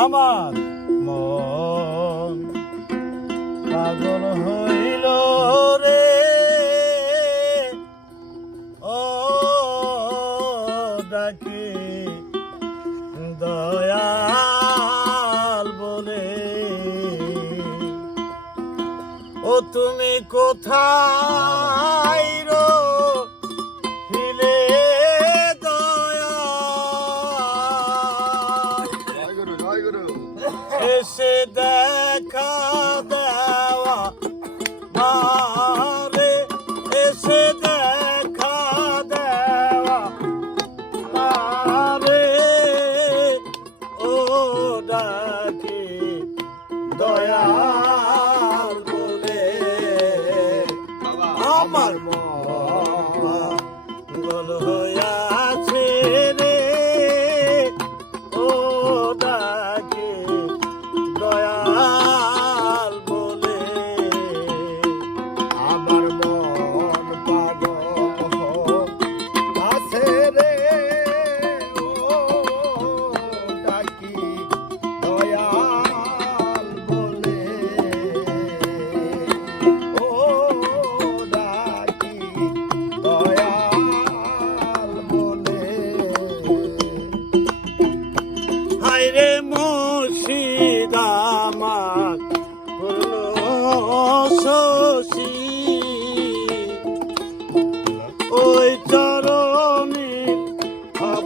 আমার মন পাগল হইল রে। ও ডাকে দয়াল বলে ও তুমি কোথায়? আমার মা।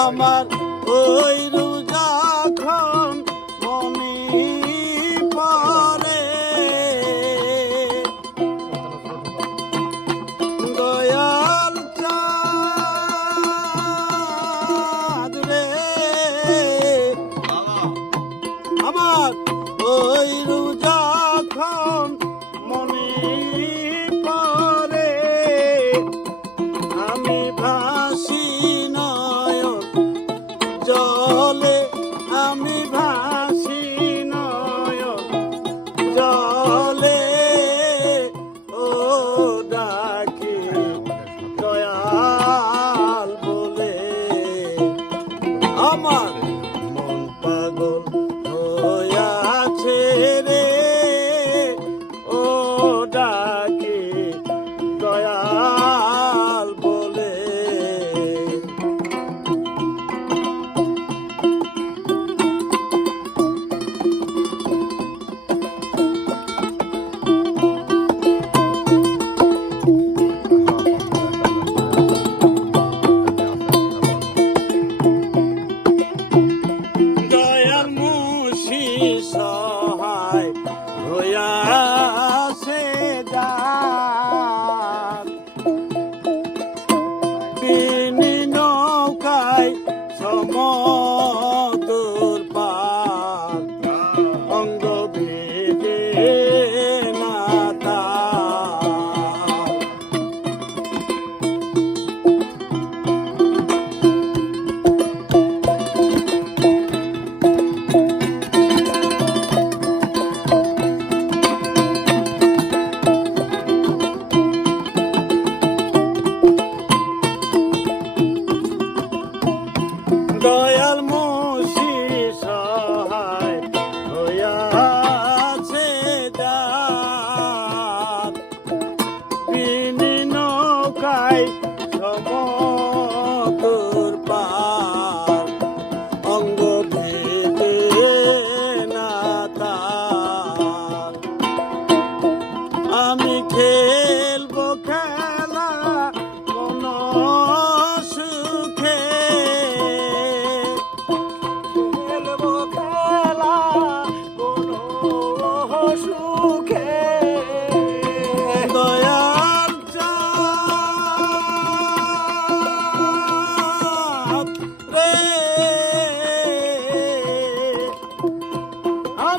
আমার ওই রোজা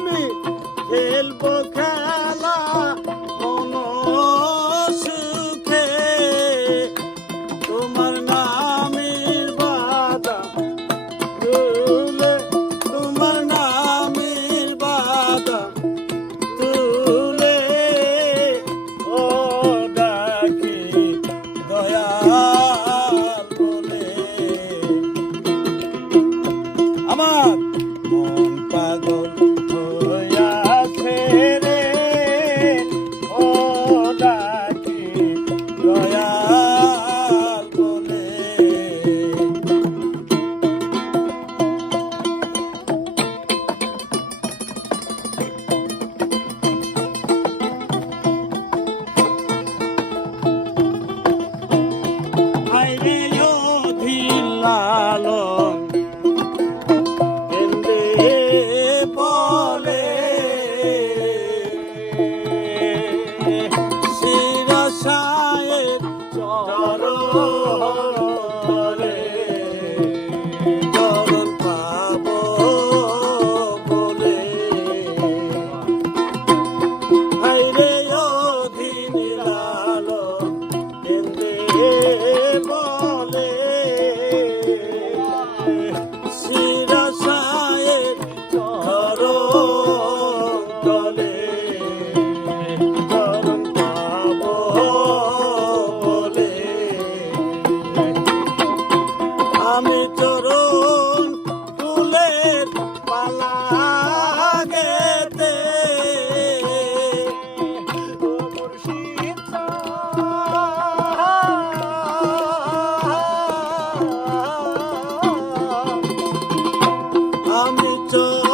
আমি খেলব খেলা মন সুখে। তোমার নামের বাদাম তোমার নামের বাদাম আমি চরণ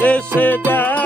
ese tal.